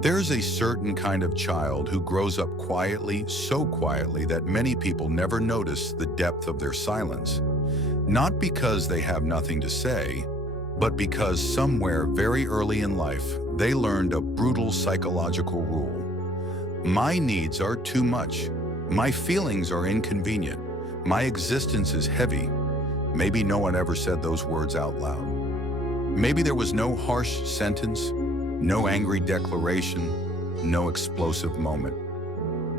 There's a certain kind of child who grows up quietly, so quietly that many people never notice the depth of their silence. Not because they have nothing to say, but because somewhere very early in life, they learned a brutal psychological rule. My needs are too much. My feelings are inconvenient. My existence is heavy. Maybe no one ever said those words out loud. Maybe there was no harsh sentence, no angry declaration, no explosive moment.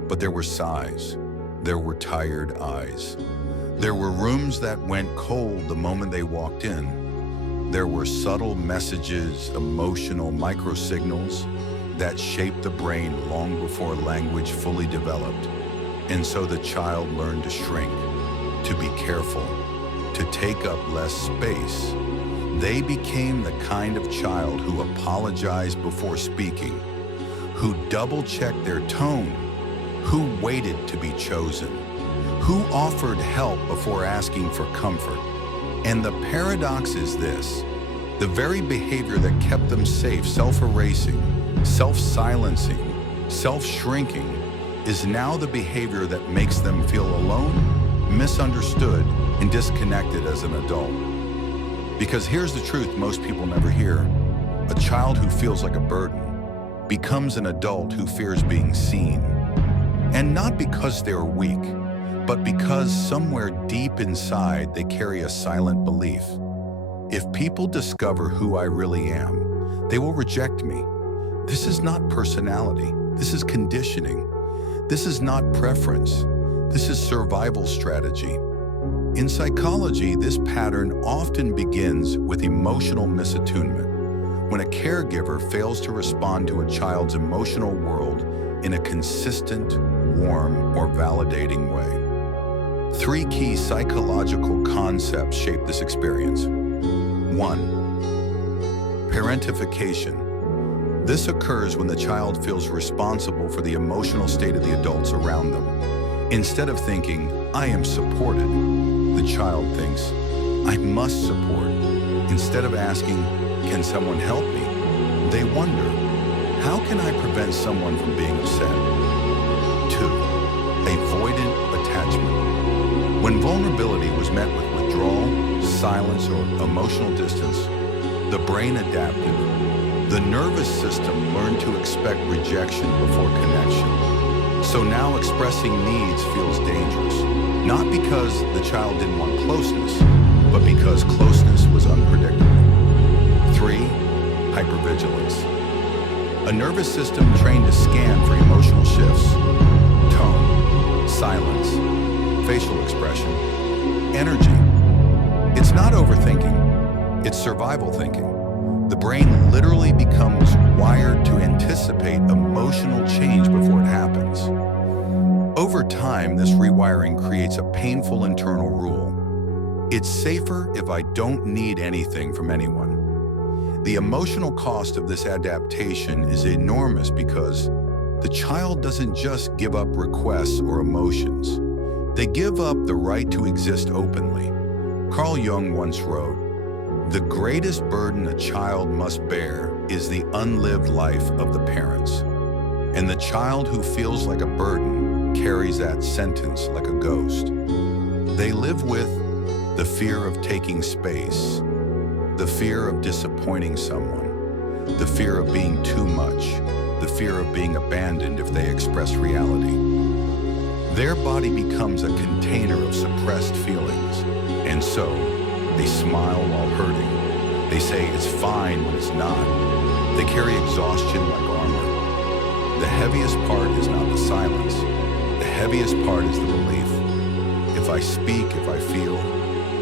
But there were sighs. There were tired eyes. There were rooms that went cold the moment they walked in. There were subtle messages, emotional microsignals that shaped the brain long before language fully developed. And so the child learned to shrink, to be careful, to take up less space. They became the kind of child who apologized before speaking, who double-checked their tone, who waited to be chosen, who offered help before asking for comfort. And the paradox is this: the very behavior that kept them safe, self-erasing, self-silencing, self-shrinking, is now the behavior that makes them feel alone, misunderstood, and disconnected as an adult. Because here's the truth most people never hear: a child who feels like a burden becomes an adult who fears being seen. And not because they're weak, but because somewhere deep inside they carry a silent belief. If people discover who I really am, they will reject me. This is not personality. This is conditioning. This is not preference. This is survival strategy. In psychology, this pattern often begins with emotional misattunement, when a caregiver fails to respond to a child's emotional world in a consistent, warm, or validating way. Three key psychological concepts shape this experience. 1. Parentification. This occurs when the child feels responsible for the emotional state of the adults around them. Instead of thinking, I am supported, the child thinks, I must support. Instead of asking, can someone help me? They wonder, how can I prevent someone from being upset? 2. Avoidant attachment. When vulnerability was met with withdrawal, silence, or emotional distance, the brain adapted. The nervous system learned to expect rejection before connection. So now expressing needs feels dangerous, not because the child didn't want closeness, but because closeness was unpredictable. 3. Hypervigilance. A nervous system trained to scan for emotional shifts, tone, silence, facial expression, energy. It's not overthinking, it's survival thinking. The brain literally becomes wired to anticipate emotional change before it happens. Over time, this rewiring creates a painful internal rule. It's safer if I don't need anything from anyone. The emotional cost of this adaptation is enormous because the child doesn't just give up requests or emotions. They give up the right to exist openly. Carl Jung once wrote, "The greatest burden a child must bear is the unlived life of the parents." And the child who feels like a burden carries that sentence like a ghost. They live with the fear of taking space, the fear of disappointing someone, the fear of being too much, the fear of being abandoned if they express reality. Their body becomes a container of suppressed feelings, and so they smile while hurting. They say it's fine when it's not. They carry exhaustion like armor. The heaviest part is not the silence. The heaviest part is the belief. If I speak, if I feel,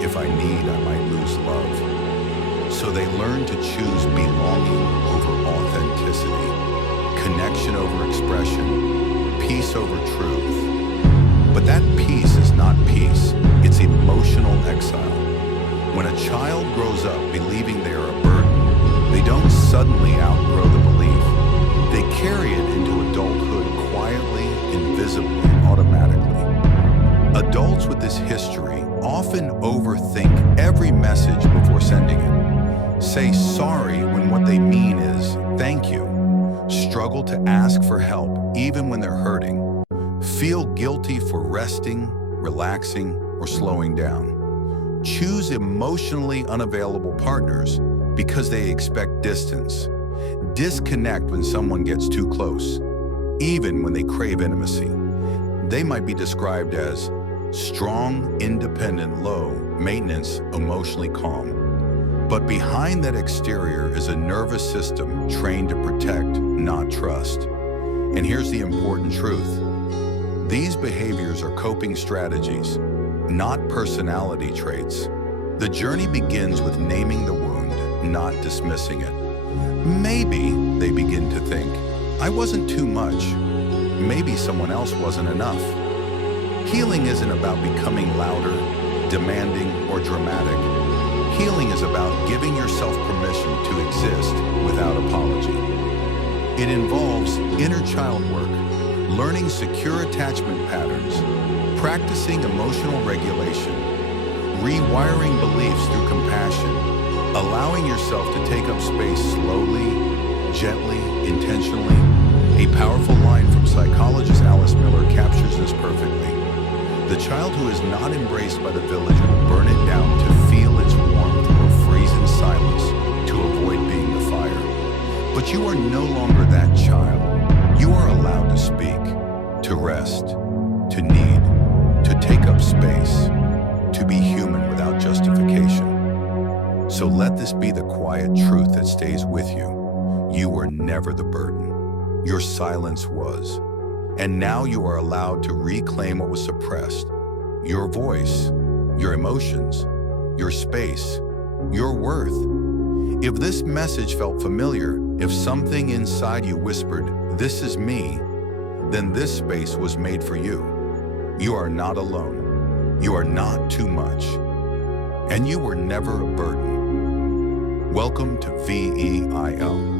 if I need, I might lose love. So they learn to choose belonging over authenticity, connection over expression, peace over truth. But that peace is not peace, it's emotional exile. When a child grows up believing they are a burden, they don't suddenly outgrow the belief. They carry it into adulthood quietly, invisibly, automatically. Adults with this history often overthink every message before sending it. Say sorry when what they mean is thank you. struggle to ask for help even when they're hurting, feel guilty for resting, relaxing, or slowing down. Choose emotionally unavailable partners because they expect distance. Disconnect when someone gets too close, even when they crave intimacy. They might be described as strong, independent, low, maintenance, emotionally calm. But behind that exterior is a nervous system trained to protect, not trust. And here's the important truth. These behaviors are coping strategies, not personality traits. The journey begins with naming the wound, not dismissing it. Maybe they begin to think, I wasn't too much. Maybe someone else wasn't enough. Healing isn't about becoming louder, demanding, or dramatic. Healing is about giving yourself permission to exist without apology. It involves inner child work, learning secure attachment patterns, practicing emotional regulation, rewiring beliefs through compassion, allowing yourself to take up space slowly, gently, intentionally. A powerful line from psychologist Alice Miller captures this perfectly. The child who is not embraced by the village will burn it down to feel its warmth or freeze in silence to avoid being the fire. But you are no longer that child. You are allowed to speak, to rest, to need, to take up space, to be human without justification. So let this be the quiet truth that stays with you. You were never the burden. Your silence was. And now you are allowed to reclaim what was suppressed. Your voice, your emotions, your space, your worth. If this message felt familiar, if something inside you whispered, "This is me," then this space was made for you. You are not alone. You are not too much. And you were never a burden. Welcome to VEIL.